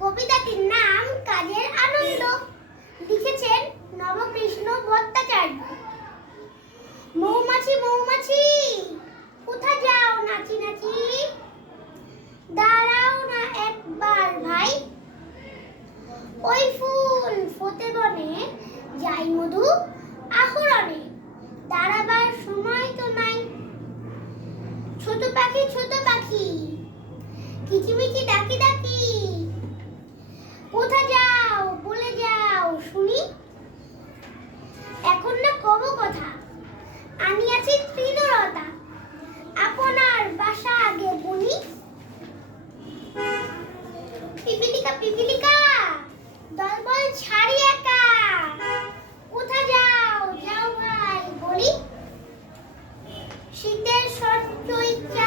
কবিতাটির নাম কাজের আনন্দ। লিখেছেন নবকৃষ্ণ ভট্টাচার্য। মৌমাছি মৌমাছি কোথায় যাও নাচি নাচি, দাঁড়াও না একবার ভাই, ওই ফুল ফোটে বনে যাই মধু আহরণে, দাঁড়াবার সময় তো নাই। ছোট পাখি কিচিমিচি ডাকি ডাকি, কোথায় যাও বলে যাও শুনি, এখন না কব কথা আনিয়াছি তৃণলতা, আপনার বাসা আগে বুনি। পিপিলিকা দলবল ছাড়ি একা, কোথায় যাও যাও ভাই বলি, শীতের সঞ্চয়িকা